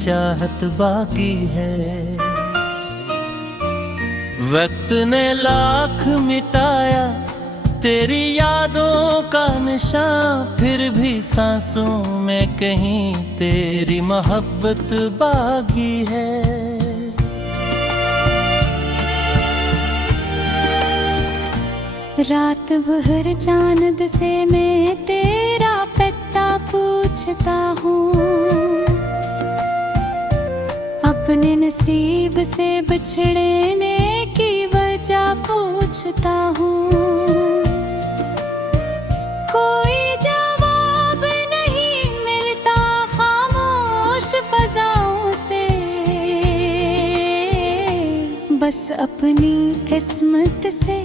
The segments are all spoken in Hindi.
चाहत बाकी है। वक्त ने लाख मिटाया तेरी यादों का निशान, फिर भी सांसों में कहीं तेरी मोहब्बत बाकी है। रात भर चांद से मैं तेरा पता पूछता हूँ, अपने नसीब से बिछड़ने की वजह पूछता हूँ। कोई जवाब नहीं मिलता खामोश फजाओं से, बस अपनी किस्मत से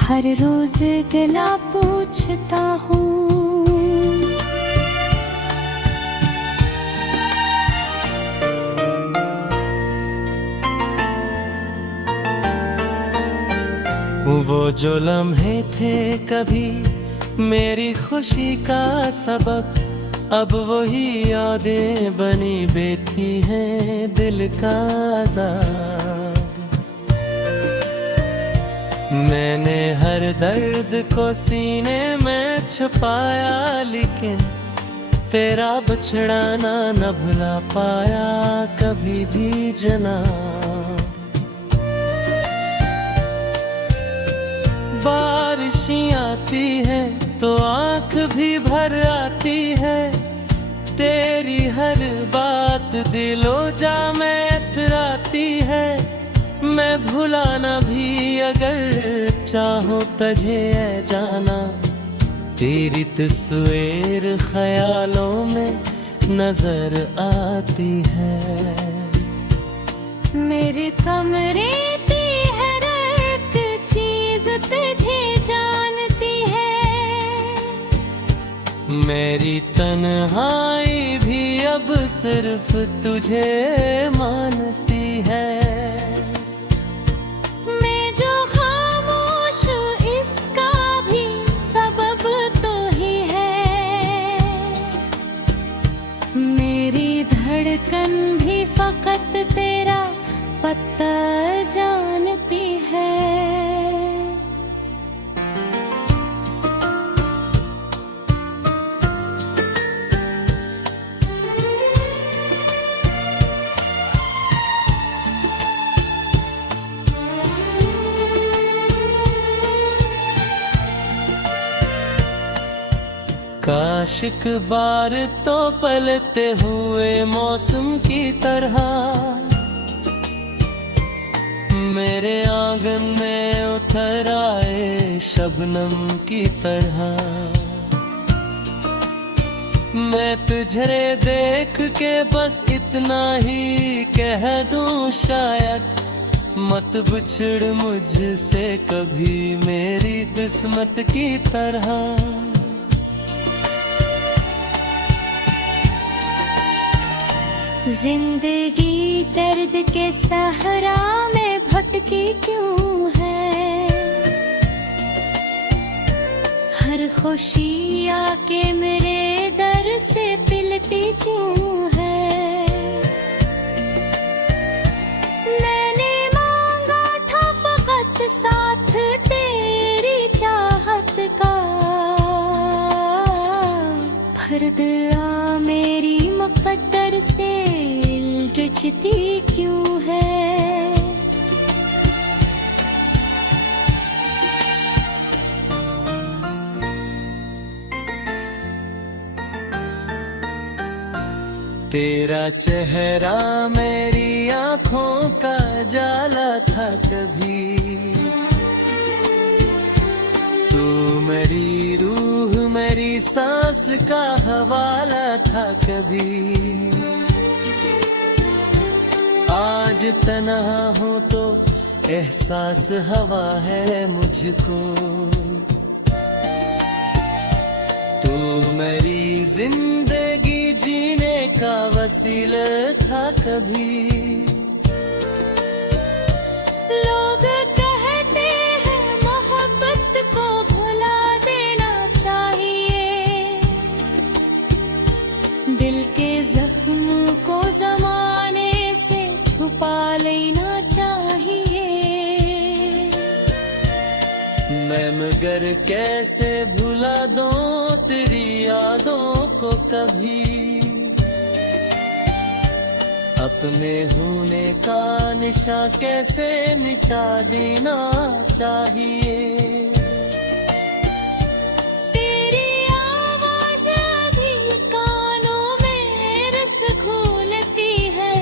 हर रोज गला पूछता हूँ। वो जो लम्हे थे कभी मेरी खुशी का सबब, अब वही यादें बनी बैठी हैं दिल का अज़ाब। मैंने हर दर्द को सीने में छुपाया, लेकिन तेरा बिछड़ाना न भुला पाया कभी भी जनाब। बारिशें आती है तो आँख भी भर आती है, तेरी हर बात दिलो जा में इतराती है। मैं भुलाना भी अगर चाहूं तुझे ऐ जाना, तेरी तस्वीर ख्यालों में नजर आती है। मेरे कमरे की हर एक चीज तुझे जानती है, मेरी तन्हाई भी अब सिर्फ तुझे मानती है। मैं जो खामोश हूँ इसका भी सबब तो ही है, मेरी धड़कन भी फकत तेरा पता जानती है। काश एक बार तो पलते हुए मौसम की तरह मेरे आंगन में उतर आए शबनम की तरह। मैं तुझे देख के बस इतना ही कह दूं शायद, मत बिछड़ मुझसे कभी मेरी किस्मत की तरह। जिंदगी दर्द के सहरा में भटकी क्यों है, हर खुशी आके मेरे दर से पिलती क्यों है। मैंने मांगा था फकत साथ तेरी चाहत का, फर्द आ मेरी मुकद्दर से उलझती क्यों है। तेरा चेहरा मेरी आँखों का जाला था कभी, तू मेरी रूह मेरी सांस का हवाला था कभी। आज तन्हा हूँ तो एहसास हवा है मुझको, तू मेरी जिंदगी जीने का वसीला था कभी। लोग कहते हैं मोहब्बत को भुला देना चाहिए, दिल के जख्म को ज़माने मगर कैसे भुला दूं तेरी यादों को कभी। अपने होने का निशा कैसे मिटा देना चाहिए। तेरी आवाज़ अभी कानों में रस घोलती है।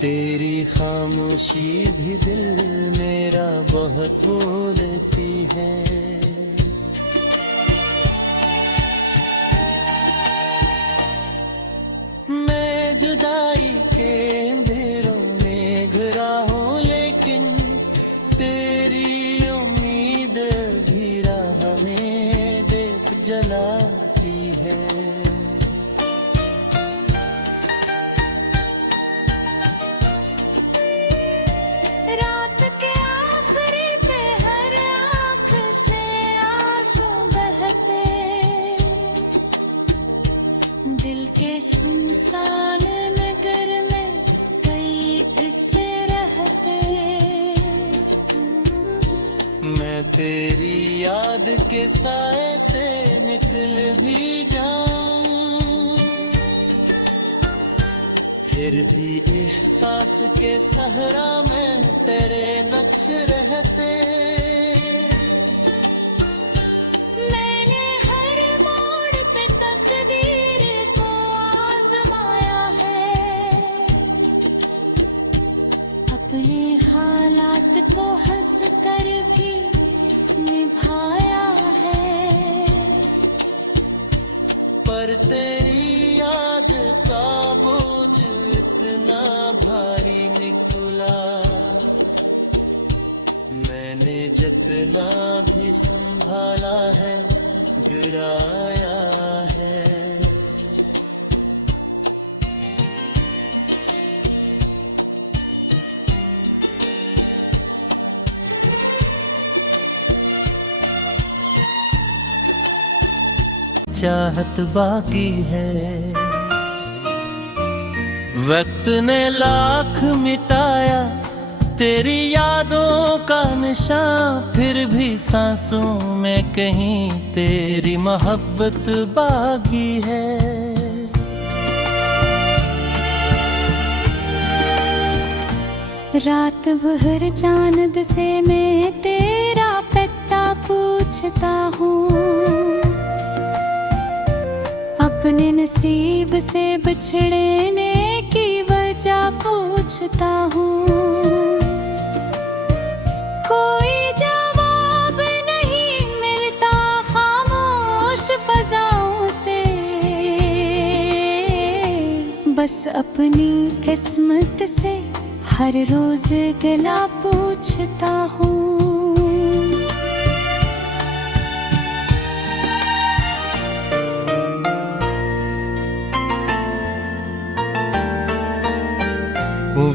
तेरी खामोशी भी दिल मेरा बहुत बोलती है। मैं जुदाई के अंधेरों में घिरा हूँ, लेकिन तेरी उम्मीद भी राह में देख जलाती है। रात के आखिरी पहर आँख से आंसू बहते, दिल के सुनसान नगर में कई किस्से रहते। मैं तेरी याद के साए से निकल भी जाऊं, फिर भी एहसास के सहरा में तेरे नक्श रहते। मैंने हर मोड़ पे तकदीर को आजमाया है, अपने हालात को हंस कर भी निभाया है। पर तेरी याद का बोझ इतना भारी निकला, मैंने जितना भी संभाला है गिराया है। चाहत बाकी है, वक्त ने लाख मिटाया तेरी यादों का निशान, फिर भी सांसों में कहीं तेरी मोहब्बत बाकी है। रात भर चांद से मैं तेरा पता पूछता हूँ, अपने नसीब से बिछड़ने की वजह पूछता हूँ। कोई जवाब नहीं मिलता खामोश फजाओं से, बस अपनी किस्मत से हर रोज गला पूछता हूँ।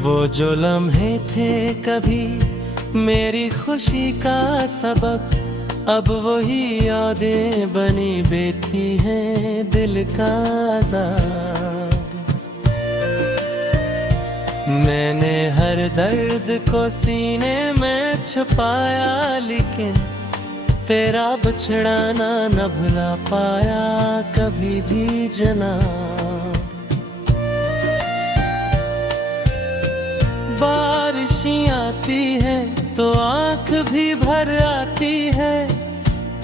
वो जो लम्हे थे कभी मेरी खुशी का सबब, अब वही यादें बनी बैठी हैं दिल का अज़ाब। मैंने हर दर्द को सीने में छुपाया, लेकिन तेरा बिछड़ाना न भुला पाया कभी भी जनाब। बारिशें आती है तो आँख भी भर आती है,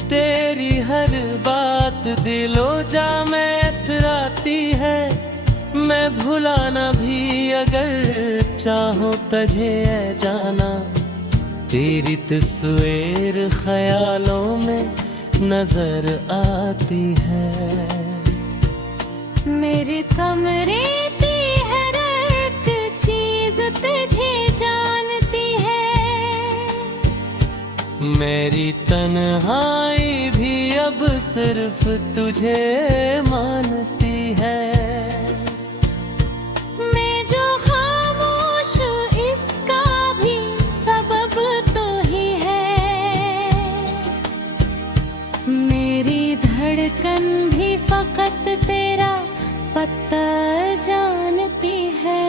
तेरी हर बात दिलो जा में इतराती है। मैं भुलाना भी अगर चाहूं तुझे ऐ जाना, तेरी तस्वीर ख्यालों में नजर आती है। मेरे कमरे की हर एक चीज तुझे जानती है, मेरी तन्हाई भी अब सिर्फ तुझे मानती है। मैं जो खामोश इसका भी सबब तो ही है, मेरी धड़कन भी फकत तेरा पता जानती है।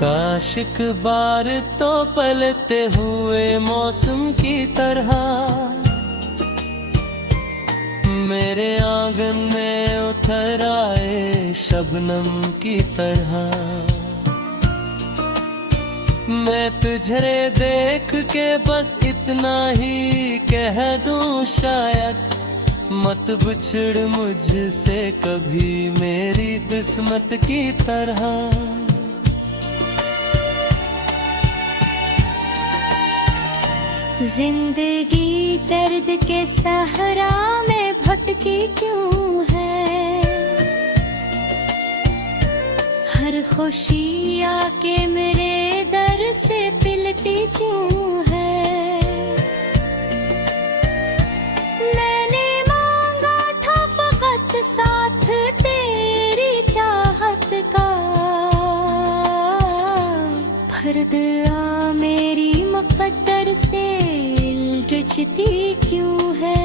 काश एक बार तो पलते हुए मौसम की तरह मेरे आंगन में उतर आए शबनम की तरह। मैं तुझे देख के बस इतना ही कह दूं शायद, मत बिछड़ मुझसे कभी मेरी किस्मत की तरह। जिंदगी दर्द के सहरा में भटकी क्यों है, हर खुशी आके मेरे दर से पिलती क्यों है। मैंने मांगा था फकत साथ तेरी चाहत का, फर्द आ मेरी मुकद्दर से इल्जती क्यों है।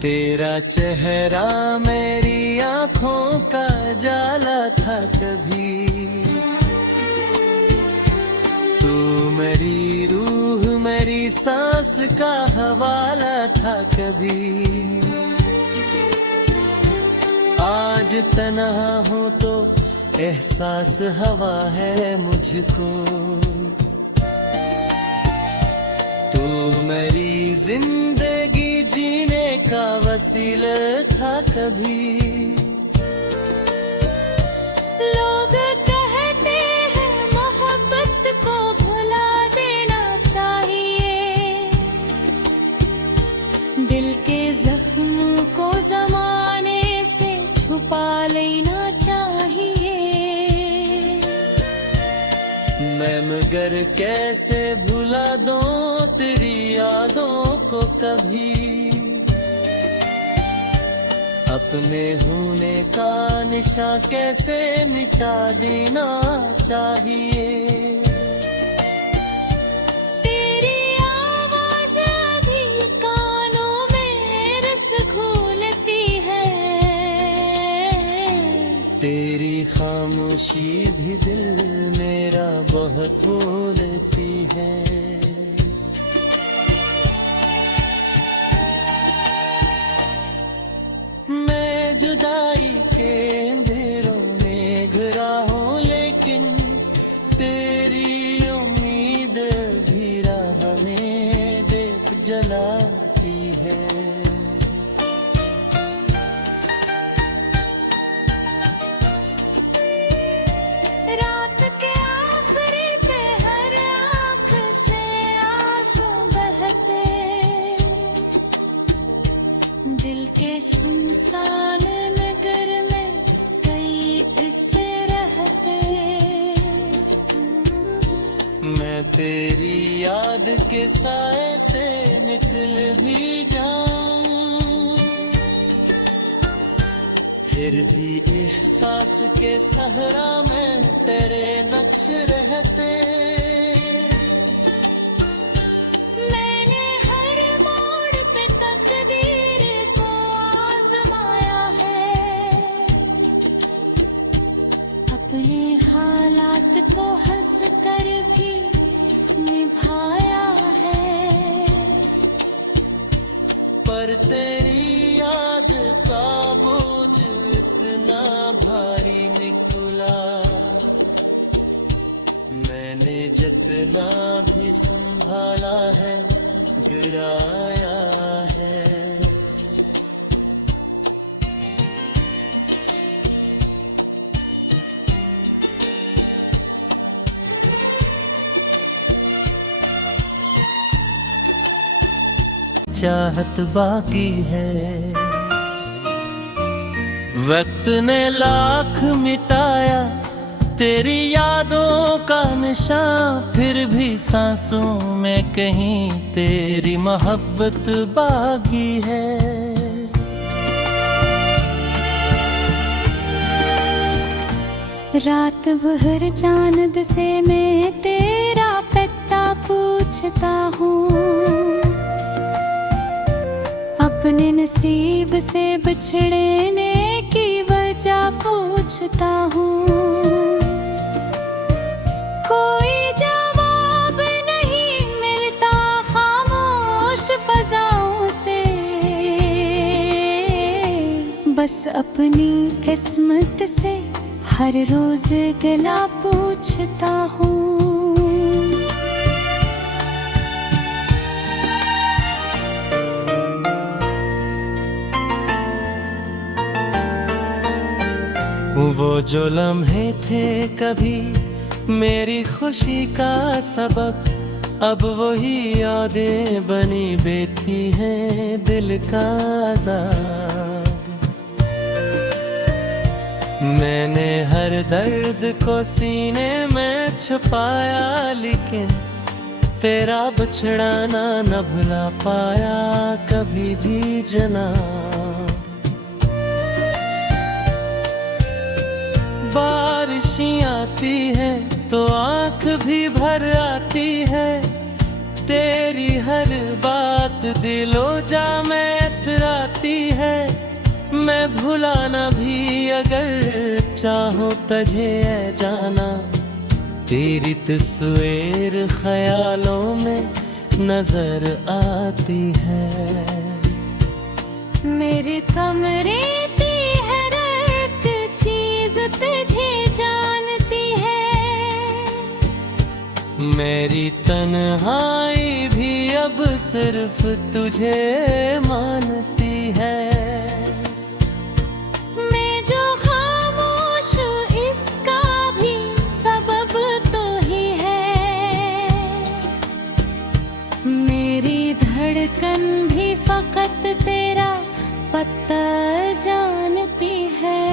तेरा चेहरा मेरी आँखों का जाला था कभी, तू मेरी रूह मेरी सांस का हवाला था कभी। आज तन्हा हूँ तो एहसास हवा है मुझको, तू मेरी जिंदगी जीने का वसीला था कभी। लोग कहते हैं मोहब्बत को भुला देना चाहिए, दिल के जख्म को जमाने से छुपा लेना चाहिए। मैं मगर कैसे भुला दूं तेरी यादों को कभी, अपने होने का निशा कैसे मिटा देना चाहिए। तेरी आवाज़ अभी कानों में रस घोलती है, तेरी खामोशी भी दिल मेरा बहुत बोलती है। मैं जुदाई के अंधेरों में घिरा हूँ, लेकिन तेरी उम्मीद भी राह में देख जलाती है। रात के आखिरी पहर आँख से आंसू बहते, दिल के सुनसान नगर में कई किस्से रहते। मैं तेरी याद के साए से निकल भी जाऊं, फिर भी एहसास के सहरा में तेरे नक्श रहते। मैंने हर मोड़ पे तकदीर को आजमाया है, अपने हालात को हंस कर भी निभाया है। पर तेरी याद का बोझ इतना भारी निकला, मैंने जितना भी संभाला है गिराया है। चाहत बाकी है, वक्त ने लाख मिटाया तेरी यादों का निशान, फिर भी सांसों में कहीं तेरी मोहब्बत बाकी है। रात भर चांद से मैं तेरा पता पूछ पूछता हूँ। अपने नसीब से बिछड़ने की वजह पूछता हूँ। कोई जवाब नहीं मिलता खामोश फजाओं से। बस अपनी किस्मत से हर रोज गला पूछता हूँ। वो जो लम्हे थे कभी मेरी खुशी का सबब, अब वही यादें बनी बैठी हैं दिल का अज़ाब। मैंने हर दर्द को सीने में छुपाया, लेकिन तेरा बिछड़ाना न भुला पाया कभी भी जनाब। बारिशें आती है तो आँख भी भर आती है, तेरी हर बात दिलो जा में इतराती है। मैं भुलाना भी अगर चाहूं तुझे ऐ जाना, तेरी तस्वीर ख्यालों में नजर आती है। मेरे कमरे की हर एक चीज तुझे जानती है। मेरी तन्हाई भी अब सिर्फ तुझे मानती है। मैं जो खामोश हूँ इसका भी सबब तो ही है। मेरी धड़कन भी फकत तेरा पता जानती है।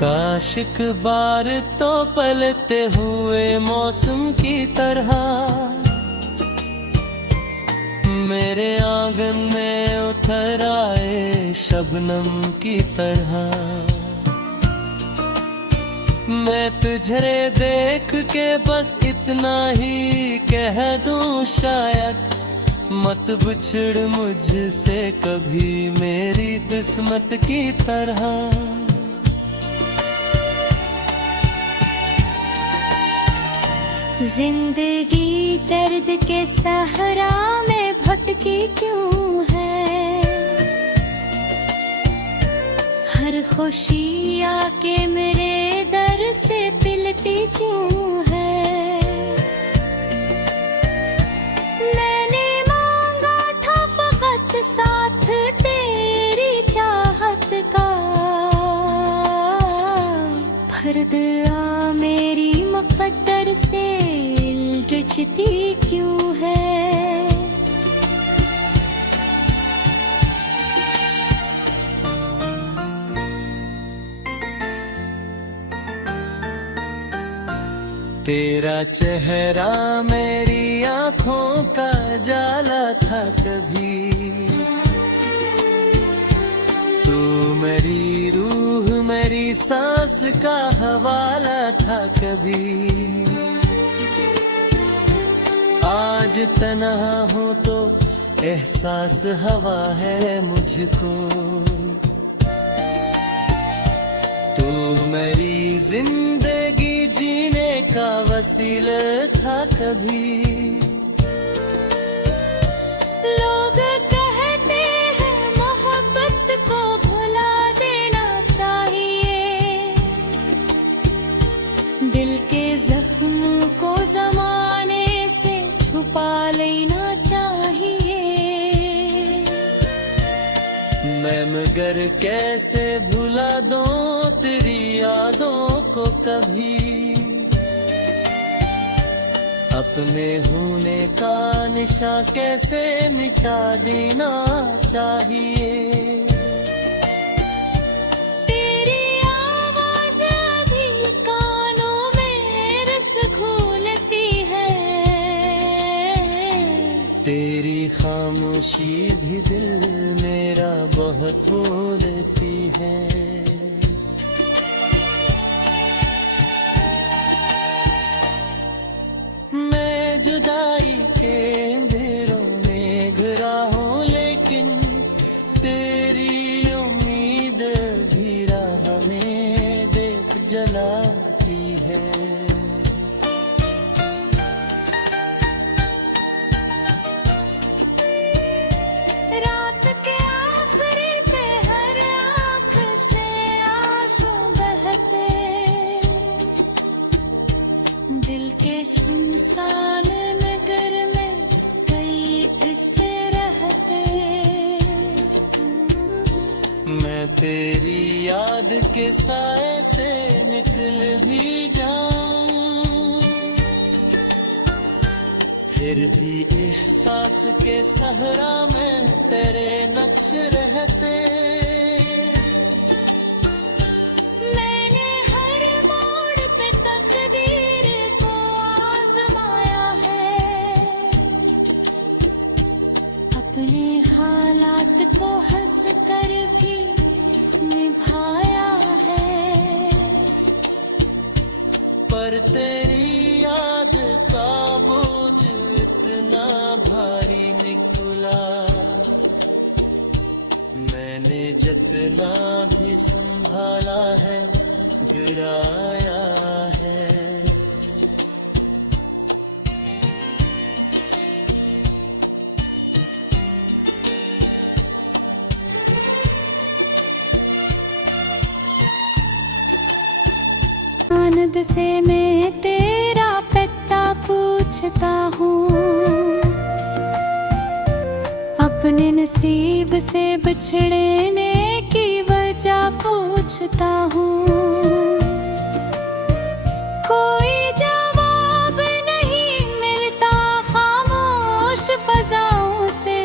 काश एक बार तो पलते हुए मौसम की तरह मेरे आंगन में उतर आए शबनम की तरह। मैं तुझे देख के बस इतना ही कह दूं, शायद मत बिछड़ मुझसे कभी मेरी किस्मत की तरह। जिंदगी दर्द के सहरा में भटकी क्यों है। हर खुशी आके मेरे दर से पिलती क्यों है। मैंने मांगा था फकत साथ तेरी चाहत का, फर्द आ मेरी मुकद्दर से इल्जती क्यों है। तेरा चेहरा मेरी आँखों का जाला था कभी, तू मेरी रूह मेरी सांस का हवाला था कभी। आज तन्हा हूँ तो एहसास हवा है मुझको, तू मेरी जिंदगी जीने का वसीला था कभी। लोग कहते हैं मोहब्बत को भुला देना चाहिए, दिल के जख्म को जमाने से छुपा लेना चाहिए। मैं मगर कैसे भुला दूं तेरी यादों को कभी, अपने होने का निशा कैसे मिटा देना चाहिए। तेरी आवाज़ अभी कानों खामोशी भी दिल मेरा बहुत बोलती है। मैं जुदाई के अंधेरों में घिरा हूँ, लेकिन तेरी उम्मीद भी राह में देख जलाती है। रात के आखिरी पहर आँख से आंसू बहते, दिल के सुनसान नगर में कई इससे रहते। मैं तेरी याद के साए से निकल भी जाऊं, फिर भी एहसास के सहरा में तेरे नक्श रहते। मैंने हर मोड़ पे तकदीर को आजमाया है, अपने हालात को हंस कर भी निभाया है। पर तेरी याद का बोझ इतना भारी निकला, मैंने जितना भी संभाला है गिराया है। आनंद से मैं तेरा पता पूछता हूँ, अपने नसीब से बिछड़ने की वजह पूछता हूँ। कोई जवाब नहीं मिलता खामोश फजाओं से,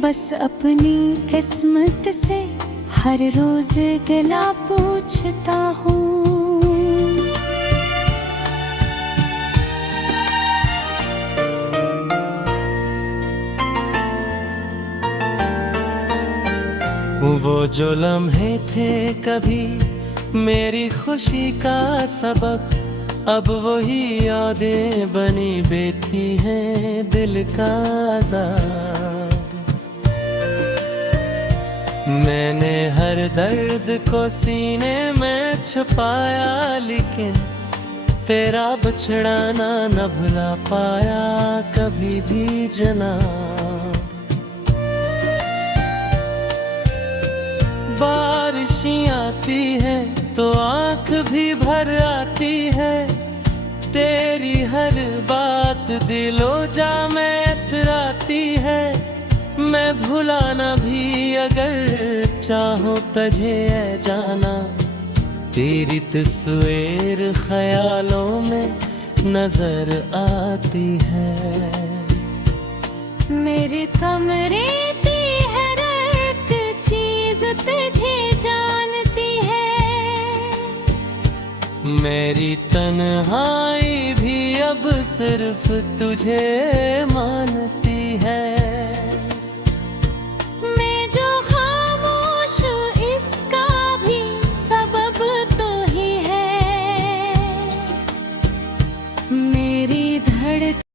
बस अपनी किस्मत से हर रोज गला पूछता हूँ। वो जो लम्हे थे कभी मेरी खुशी का सबब, अब वही यादें बनी बैठी हैं दिल का अज़ाब। मैंने हर दर्द को सीने में छुपाया, लेकिन तेरा बिछड़ाना न भुला पाया कभी भी जनाब। बारिशें आती है तो आँख भी भर आती है, तेरी हर बात दिलो जा में इतराती है। मैं भुलाना भी अगर चाहूं तुझे ऐ जाना, तेरी तस्वीर ख्यालों में नजर आती है। मेरे कमरे की हर एक चीज तुझे जानती है, मेरी तन्हाई भी अब सिर्फ तुझे मानती